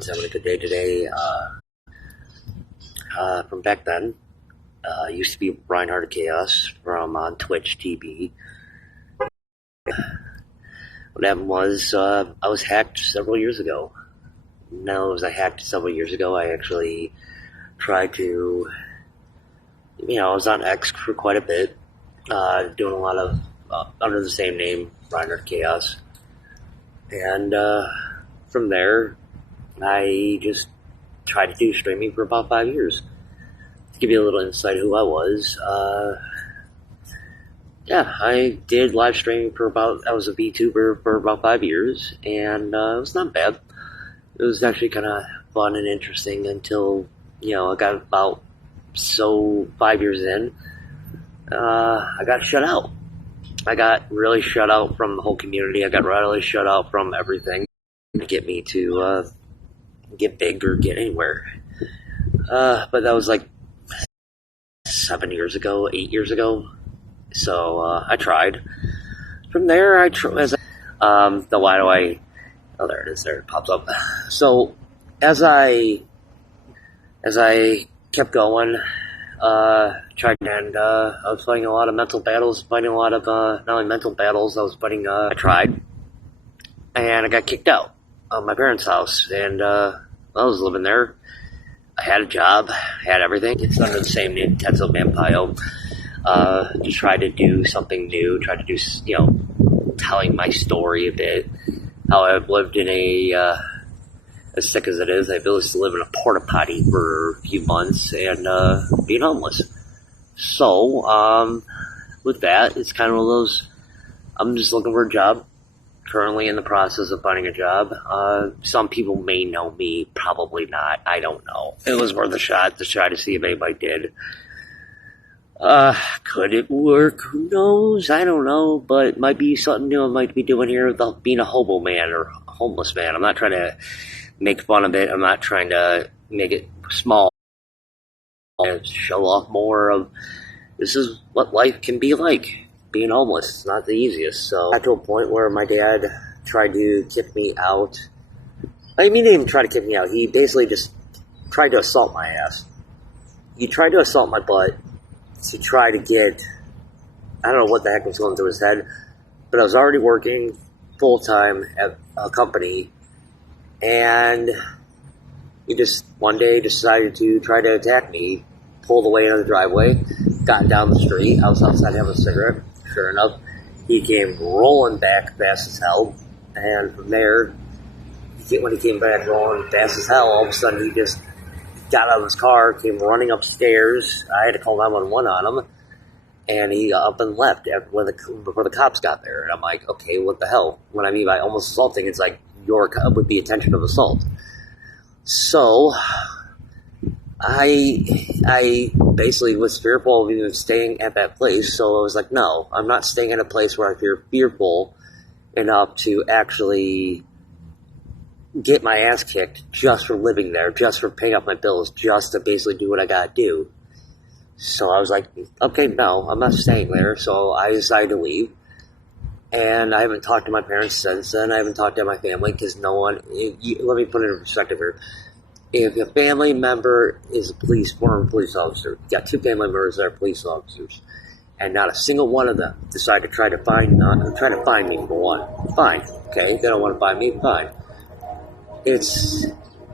everyone's having a good day today. From back then, used to be Reinhardt of Chaos from on Twitch TV. What happened was, I was hacked several years ago. Now, as I hacked several years ago, I actually tried to, I was on X for quite a bit, doing a lot of, under the same name, Reinhardt of Chaos. And, from there, I just tried to do streaming for about 5 years. To give you a little insight who I was, I did live streaming I was a VTuber for about 5 years, and it was not bad. It was actually kind of fun and interesting until, I got about 5 years in, I got shut out. I got really shut out from the whole community. I got really shut out from everything to get me to get big or get anywhere. But that was like 7 years ago, 8 years ago. So I tried. From there, the why do I? Oh, there it is. There it pops up. So as I kept going, tried, and I was fighting a lot of mental battles. Fighting a lot of not only mental battles. I was fighting. I tried, and I got kicked out of my parents' house, and I was living there. I had a job, had everything. It's under the same name, Tetsuo Vampiro. Just tried to do something new, tried to do, telling my story a bit. How I've lived in as sick as it is, I've used to live in a porta potty for a few months and being homeless. So, with that, it's kind of one of those, I'm just looking for a job. Currently in the process of finding a job. Some people may know me, probably not. I don't know. It was worth a shot to try to see if anybody did. Could it work? Who knows? I don't know, but it might be something new I might be doing here without being a hobo man or a homeless man. I'm not trying to make fun of it. I'm not trying to make it small and show off more of this is what life can be like. Being homeless is not the easiest, so I got to a point where my dad tried to kick me out. I mean, he didn't even try to kick me out. He basically just tried to assault my ass. He tried to assault my butt to try to get, I don't know what the heck was going through his head, but I was already working full-time at a company, and he just one day decided to try to attack me, pulled away into the driveway, got down the street. I was outside having a cigarette. Sure enough, he came rolling back fast as hell, and from there, when he came back rolling fast as hell, all of a sudden he just got out of his car, came running upstairs. I had to call 911 on him, and he up and left before the cops got there. And I'm like, okay, what the hell? What I mean by almost assaulting, it's like with the intention of assault. So I basically was fearful of even staying at that place, so I was like, no, I'm not staying at a place where I feel fearful enough to actually get my ass kicked just for living there, just for paying off my bills, just to basically do what I gotta do. So I was like, okay, no, I'm not staying there, so I decided to leave. And I haven't talked to my parents since then. I haven't talked to my family, because no one, let me put it in perspective here. If a family member is a former police officer, you got two family members that are police officers, and not a single one of them decide to try to find me for one. Fine, okay, they don't want to find me, fine. It's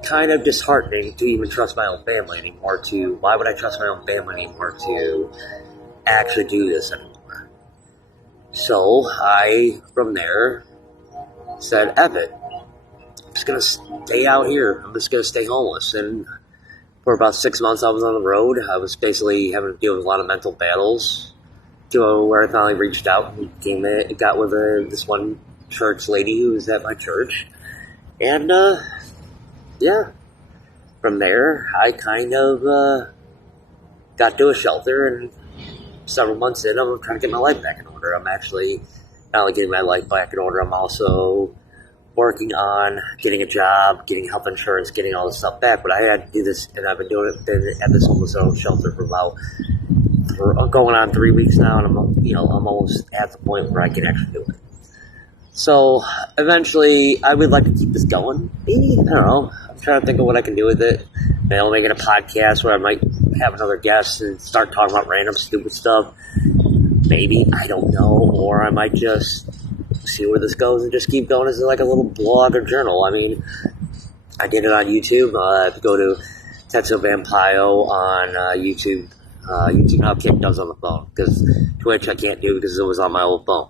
kind of disheartening to even trust my own family anymore. Why would I trust my own family anymore to actually do this anymore? So I, from there, said, F it. I'm just going to stay out here. I'm just going to stay homeless. And for about 6 months I was on the road. I was basically having to deal with a lot of mental battles to where I finally reached out and got with this one church lady who was at my church. And, from there I kind of got to a shelter, and several months in, I'm trying to get my life back in order. I'm actually not only getting my life back in order, I'm also working on getting a job, getting health insurance, getting all this stuff back. But I had to do this, and I've been at this homeless shelter for going on 3 weeks now, and I'm almost at the point where I can actually do it. So eventually, I would like to keep this going. Maybe, I don't know. I'm trying to think of what I can do with it. Maybe I'll make it a podcast where I might have another guest and start talking about random stupid stuff. Maybe, I don't know. Or I might just see where this goes and just keep going as like a little blog or journal. I mean, I did it on YouTube. Go to Tetsu Vampiro on YouTube. YouTube now Kick does on the phone, because Twitch I can't do because it was on my old phone.